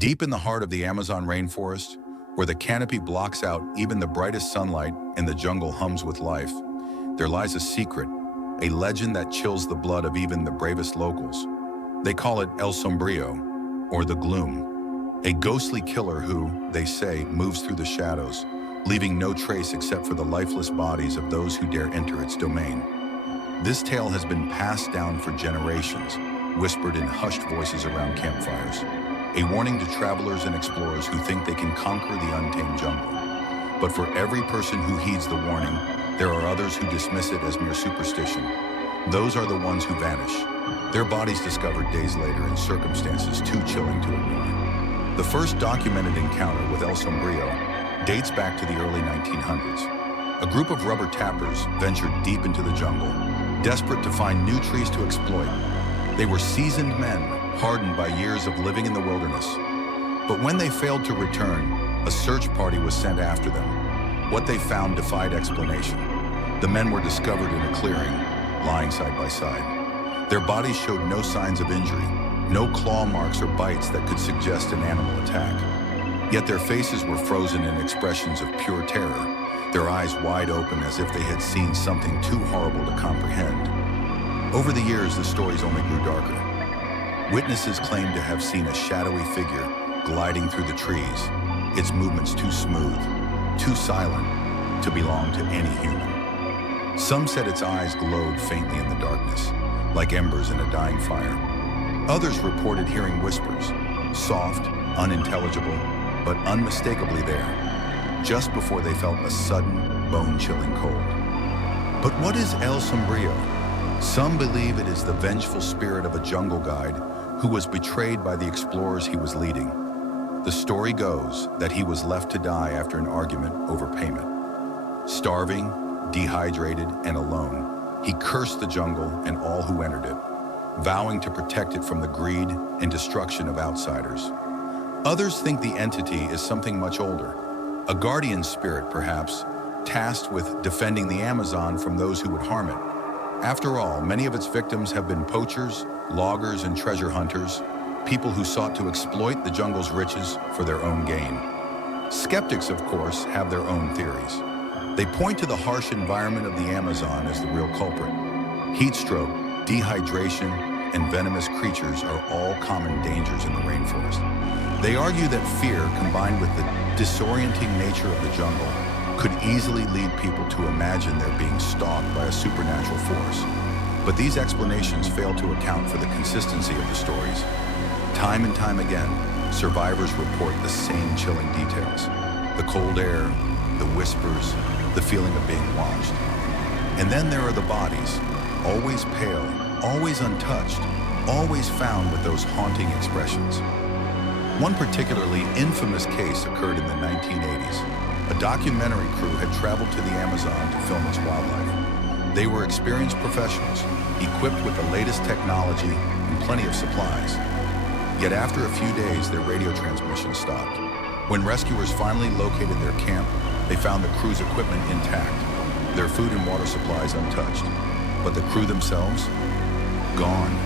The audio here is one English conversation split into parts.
Deep in the heart of the Amazon rainforest, where the canopy blocks out even the brightest sunlight and the jungle hums with life, there lies a secret, a legend that chills the blood of even the bravest locals. They call it El Sombrío, or the Gloom, a ghostly killer who, they say, moves through the shadows, leaving no trace except for the lifeless bodies of those who dare enter its domain. This tale has been passed down for generations, whispered in hushed voices around campfires, a warning to travelers and explorers who think they can conquer the untamed jungle. But for every person who heeds the warning, there are others who dismiss it as mere superstition. Those are the ones who vanish, their bodies discovered days later in circumstances too chilling to ignore. The first documented encounter with El Sombrío dates back to the early 1900s. A group of rubber tappers ventured deep into the jungle, desperate to find new trees to exploit. They were seasoned men, hardened by years of living in the wilderness. But when they failed to return, a search party was sent after them. What they found defied explanation. The men were discovered in a clearing, lying side by side. Their bodies showed no signs of injury, no claw marks or bites that could suggest an animal attack. Yet their faces were frozen in expressions of pure terror, their eyes wide open as if they had seen something too horrible to comprehend. Over the years, the stories only grew darker. Witnesses claimed to have seen a shadowy figure gliding through the trees, its movements too smooth, too silent to belong to any human. Some said its eyes glowed faintly in the darkness, like embers in a dying fire. Others reported hearing whispers, soft, unintelligible, but unmistakably there, just before they felt a sudden, bone-chilling cold. But what is El Sombrío? Some believe it is the vengeful spirit of a jungle guide who was betrayed by the explorers he was leading. The story goes that he was left to die after an argument over payment. Starving, dehydrated, and alone, he cursed the jungle and all who entered it, vowing to protect it from the greed and destruction of outsiders. Others think the entity is something much older, a guardian spirit perhaps, tasked with defending the Amazon from those who would harm it. After all, many of its victims have been poachers, loggers, and treasure hunters, people who sought to exploit the jungle's riches for their own gain. Skeptics, of course, have their own theories. They point to the harsh environment of the Amazon as the real culprit. Heat stroke, dehydration, and venomous creatures are all common dangers in the rainforest. They argue that fear, combined with the disorienting nature of the jungle, could easily lead people to imagine they're being stalked by a supernatural force. But these explanations fail to account for the consistency of the stories. Time and time again, survivors report the same chilling details. The cold air, the whispers, the feeling of being watched. And then there are the bodies, always pale, always untouched, always found with those haunting expressions. One particularly infamous case occurred in the 1980s. A documentary crew had traveled to the Amazon to film its wildlife. They were experienced professionals, equipped with the latest technology and plenty of supplies. Yet after a few days, their radio transmission stopped. When rescuers finally located their camp, they found the crew's equipment intact, their food and water supplies untouched. But the crew themselves? Gone.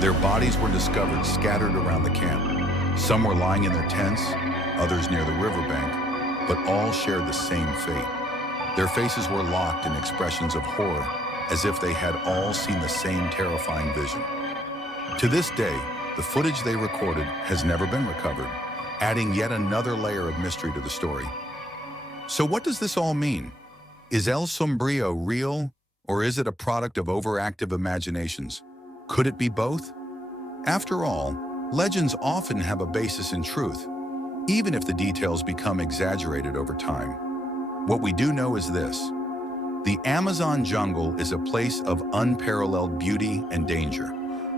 Their bodies were discovered scattered around the camp. Some were lying in their tents, others near the riverbank, but all shared the same fate. Their faces were locked in expressions of horror, as if they had all seen the same terrifying vision. To this day, the footage they recorded has never been recovered, adding yet another layer of mystery to the story. So what does this all mean? Is El Sombrío real, or is it a product of overactive imaginations? Could it be both? After all, legends often have a basis in truth, even if the details become exaggerated over time. What we do know is this: the Amazon jungle is a place of unparalleled beauty and danger,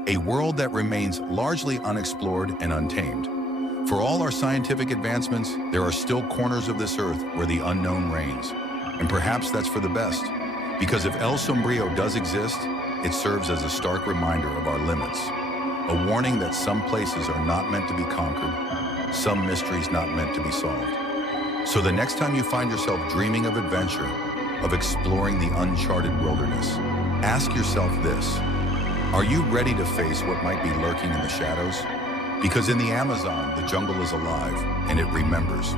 a world that remains largely unexplored and untamed. For all our scientific advancements, there are still corners of this earth where the unknown reigns. And perhaps that's for the best, because if El Sombrío does exist, it serves as a stark reminder of our limits, a warning that some places are not meant to be conquered, some mysteries not meant to be solved. So the next time you find yourself dreaming of adventure, of exploring the uncharted wilderness, ask yourself this: are you ready to face what might be lurking in the shadows? Because in the Amazon, the jungle is alive and it remembers.